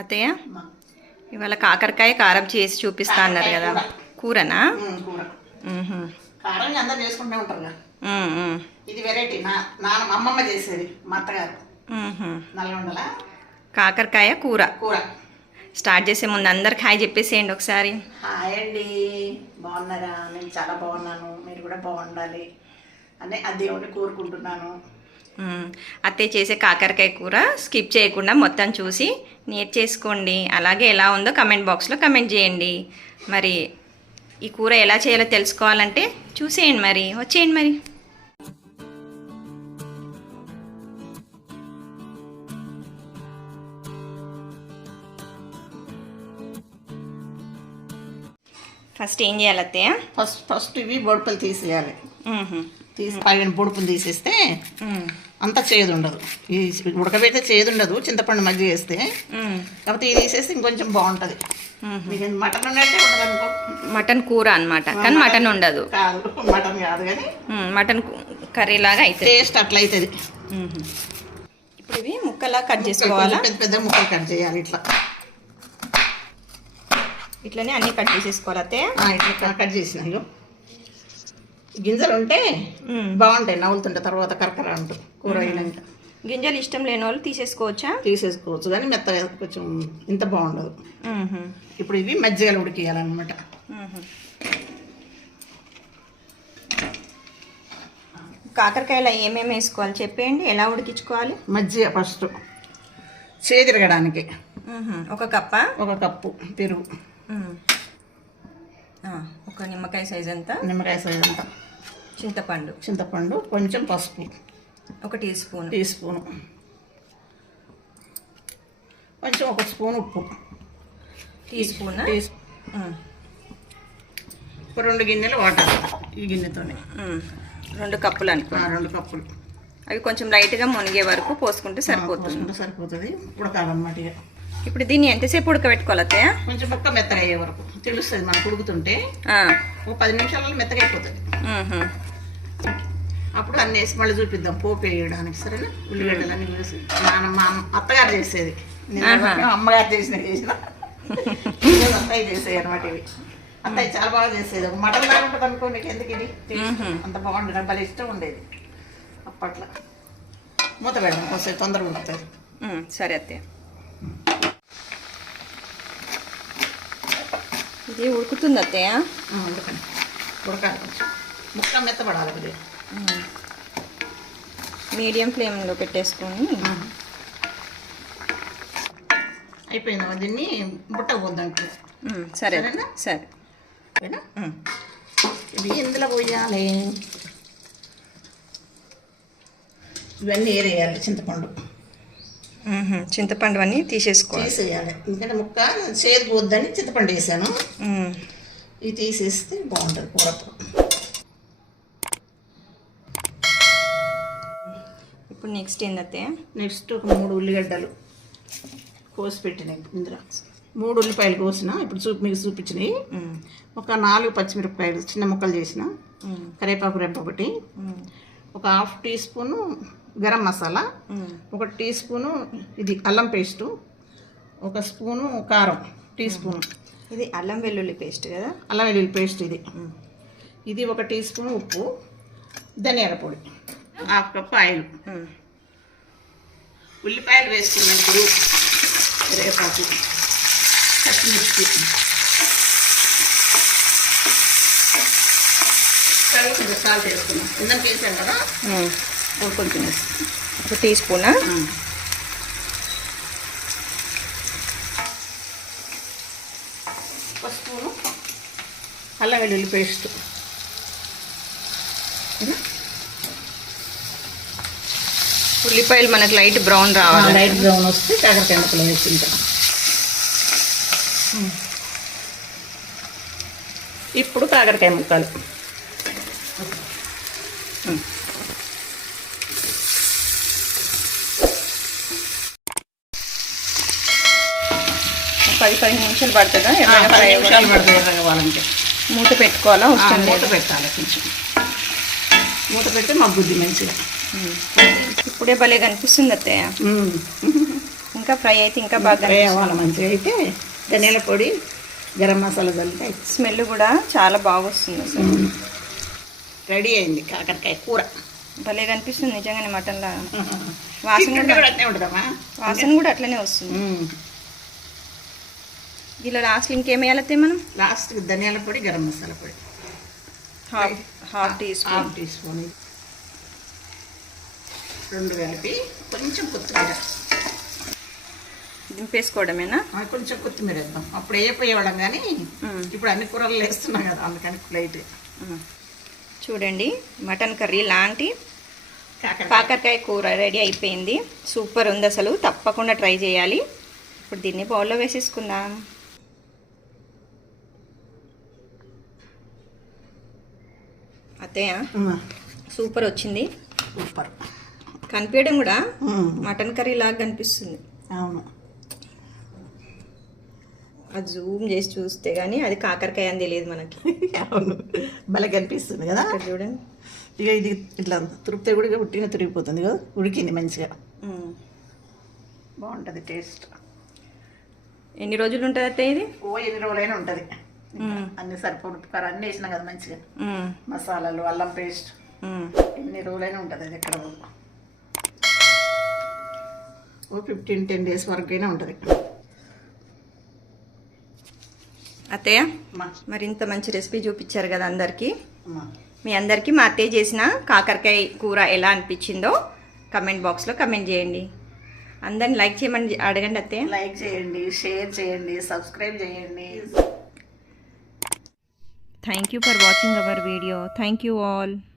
అత్తయ్య ఇవాళ కాకరకాయ కారం చేసి చూపిస్తా అన్నారు కదా, కూరనా? కారం అందరు చేసుకుంటూ ఉంటారు కదా. ఇది వెరైటీ అమ్మమ్మ చేసేది, మా అత్తగారు నల్గొండల కాకరకాయ కూర. కూర స్టార్ట్ చేసే ముందు అందరికి హాయ్ చెప్పేసేయండి ఒకసారి. హాయ్ అండి, బాగున్నారా? నేను చాలా బాగున్నాను, మీరు కూడా బాగుండాలి అని ఆ దేవుడిని కోరుకుంటున్నాను. అత్తయ్య చేసే కాకరకాయ కూర స్కిప్ చేయకుండా మొత్తం చూసి నేర్చేసుకోండి. అలాగే ఎలా ఉందో కమెంట్ బాక్స్లో కమెంట్ చేయండి. మరి ఈ కూర ఎలా చేయాలో తెలుసుకోవాలంటే చూసేయండి, మరి వచ్చేయండి. మరి ఫస్ట్ ఏం చేయాలి అత్తయ్య? ఫస్ట్ ఇవి బొడుపులు తీసేయాలి. తీసి పైన బొడుపులు తీసేస్తే అంతా చేదు ఉండదు. ఈ ఉడకబెడితే చేదు ఉండదు, చింతపండు మజ్జిగ వేస్తే. కాకపోతే ఇది తీసేస్తే ఇంకొంచెం బాగుంటుంది. మటన్ ఉన్నట్టే ఉండదు అనుకో. మటన్ కూర అనమాట, కానీ మటన్ ఉండదు. కాదు, మటన్ కాదు కానీ మటన్ కర్రీ లాగా అయితే టేస్ట్ అట్లా అవుతుంది. ఇప్పుడు ఇవి ముక్కలా కట్ చేసుకోవాలా? పెద్ద పెద్ద ముక్కలు కట్ చేయాలి. ఇట్లనే అన్నీ కట్ చేసేసుకోవాలి అత్తయ్య. ఇట్లా కట్ చేసినాయి. గింజలు ఉంటే బాగుంటాయి, నవ్వులుతుంటే తర్వాత కరకర ఉంటుంది కూర అయినాక. గింజలు ఇష్టం లేని వాళ్ళు తీసేసుకోవచ్చా? తీసేసుకోవచ్చు, కానీ మెత్తగా కొంచెం ఇంత బాగుండదు. ఇప్పుడు ఇవి మజ్జిగలు ఉడికియాలన్నమాట. కాకరకాయలు ఏమేమి వేసుకోవాలి చెప్పేయండి, ఎలా ఉడికించుకోవాలి? మజ్జిగ ఫస్ట్ చేదిరగడానికి ఒక కప్ప, ఒక కప్పు పెరుగు, ఒక నిమ్మకాయ సైజ్ అంతా, నిమ్మకాయ సైజ్ అంతా చింతపండు, కొంచెం పసుపు, ఒక టీ స్పూను, కొంచెం ఒక స్పూన్ ఉప్పు, టీ స్పూన్, 2 గిన్నెలు వాటర్. ఈ గిన్నెతోనే 2 కప్పులు అనుకో. 2 కప్పులు. అవి కొంచెం లైట్గా మునిగే వరకు పోసుకుంటే సరిపోతుంది. ఉడకాలన్నమాట. ఇప్పుడు దీన్ని ఎంతసేపు ఉడకబెట్టుకోవాలి అత్తయ్య? కొంచెం ముక్క మెత్తగా అయ్యే వరకు తెలుస్తుంది మనకు. ఉడుకుతుంటే ఒక 10 నిమిషాలలో మెత్తగా అయిపోతుంది. అప్పుడు అన్నీ వేసి మళ్ళీ చూపిద్దాం పోపు వేయడానికి. సరేనా? ఉల్లిగడ్డలు అన్నీ వేసి మా అత్తగారు చేసేది, అమ్మగారు చేసిన అత్తయ్య చేసేది అనమాట. ఇవి అత్తయ్య చాలా బాగా చేసేది. ఒక మటన్ లాగా ఉంటుంది అనుకో. నీకు ఎందుకు ఇది అంత బాగుండేది, నాకు భలే ఇష్టం ఉండేది అప్పట్లో. మూత పెడదాం కొంచెం తొందరగా ఉడుకుతుంది. సరే అత్తయ్య. ఇది ఉడుకుతుంది అత్తయ్య? ఉడకాలి, కొంచెం ముక్క మెత్తపడాలి. కొద్దిగా మీడియం ఫ్లేమ్లో పెట్టేసుకొని అయిపోయిందా? దీన్ని బుట్టకు పోద్దాం. సరేనా? సరే. ఇది ఇందులో పోయాలి. ఇవన్నీ ఏరేయాలి. చింతపండు అన్నీ తీసేయాలి. ఎందుకంటే ముక్క చేదు పోద్దని చింతపండు వేసాను. ఇది తీసేస్తే బాగుంటుంది కూరతో. ఇప్పుడు నెక్స్ట్ ఏంటంటే నెక్స్ట్ ఒక 3 ఉల్లిగడ్డలు కోసి పెట్టినాయి. ఇందులో 3 ఉల్లిపాయలు కోసిన, ఇప్పుడు మీకు చూపించినాయి. ఒక 4 పచ్చిమిరపకాయలు చిన్న ముక్కలు చేసిన, కరివేపాకు రెబ్బ ఒకటి, ఒక 1/2 teaspoon garam masala, 1 teaspoon ఇది అల్లం పేస్టు, 1 స్పూను కారం, టీ స్పూను. ఇది అల్లం వెల్లుల్లి పేస్ట్ కదా? అల్లం వెల్లుల్లి పేస్ట్. ఇది 1 టీ స్పూన్ ఉప్పు, ధనియాల పొడి, 1/2 కప్ ఆయిల్. ఉల్లిపాయలు వేసుకున్నప్పుడు కరివేపాకు, పచ్చిమిర్చి, కొంచెం సాల్ట్ వేసుకున్నాం. ఇందాక వేసాం కదా, కొంచెం వేస్తాం. 1 టీ స్పూనా? 1 స్పూను అల్లం వెల్లుల్లి పేస్ట్. ఉల్లిపాయలు మనకు లైట్ బ్రౌన్ రావాలి. లైట్ బ్రౌన్ వస్తే కాకరకాయ ముక్కలు వేసుకుంటాం. ఇప్పుడు కాకరకాయ ముక్కలు. ఒక 10 నిమిషాలు పడుతుందా? 10 నిమిషాలు పడుతుంది ఎర్రగవ్వాలంటే. మూత పెట్టుకోవాలా? మూత పెట్టాలి. కొంచెం మూత పెట్టి మగ్గుద్ది మంచిగా. ఇప్పుడే భలే కనిపిస్తుంది అత్తయ్య. ఇంకా ఫ్రై అయితే ఇంకా బాగా ఫ్రై అవ్వాలి మంచిగా అయితే ధనియాల పొడి గరం మసాలా చల్లితే స్మెల్ కూడా చాలా బాగా వస్తుంది అసలు. రెడీ అయింది కాకరకాయ కూర. భలే కనిపిస్తుంది నిజంగానే మటన్ లాగా. వాసన వాసన కూడా కూడా అట్నే ఉంటుందమ్మా. వాసన కూడా అట్లనే వస్తుంది. దీనిలో లాస్ట్ ఇంకేం వేయాలతే మనం? లాస్ట్కి ధనియాల పొడి గరం మసాలా పొడి half teaspoon. Teaspoon రెండు కలిపి కొంచెం కొత్తిమీర దింపేసుకోవడమేనా? కొంచెం కొత్తిమీర వేద్దాం. అప్పుడు వేయపోయేవాళ్ళం కానీ ఇప్పుడు అన్ని కూరలు వేస్తున్నాం కదా అందుకని లైట్. చూడండి మటన్ కర్రీ లాంటి కాకరకాయ కూర రెడీ అయిపోయింది. సూపర్ ఉంది అసలు, తప్పకుండా ట్రై చేయాలి. ఇప్పుడు దీన్ని బౌల్లో వేసేసుకుందాం. అత్తయ్య సూపర్ వచ్చింది. సూపర్ కనిపించడం కూడా మటన్ కర్రీ లాగా కనిపిస్తుంది. అవును, అది జూమ్ చేసి చూస్తే కానీ అది కాకరకాయ అని తెలియదు మనకి. అవును భలే కనిపిస్తుంది కదా. ఇక్కడ చూడండి, ఇక ఇది ఇట్లా తురిపితే కూడా ఉట్టిగా తిరిగిపోతుంది కదా. ఉడికింది మంచిగా, బాగుంటుంది టేస్ట్. ఎన్ని రోజులు ఉంటుంది అత్తయ్య ఇది? ఎన్ని రోజులైనా ఉంటుంది. అన్ని సరిపోను ఉప్పు అన్నీ వేసినాం కదా మంచిగా, మసాలాలు అల్లం పేస్ట్ ఎన్ని రోజులైనా ఉంటుంది. అది ఎక్కడ 15-10 days వరకు అయినా ఉంటుంది. అత్తయ్య మరి ఇంత మంచి రెసిపీ చూపించారు కదా అందరికీ. మీ అందరికీ మా అత్తయ్య చేసిన కాకరకాయ కూర ఎలా అనిపించిందో కమెంట్ బాక్స్లో కమెంట్ చేయండి. అందరిని లైక్ చేయమని అడగండి అత్తయ్య. లైక్ చేయండి, షేర్ చేయండి, సబ్స్క్రైబ్ చేయండి. Thank you for watching our video. Thank you all.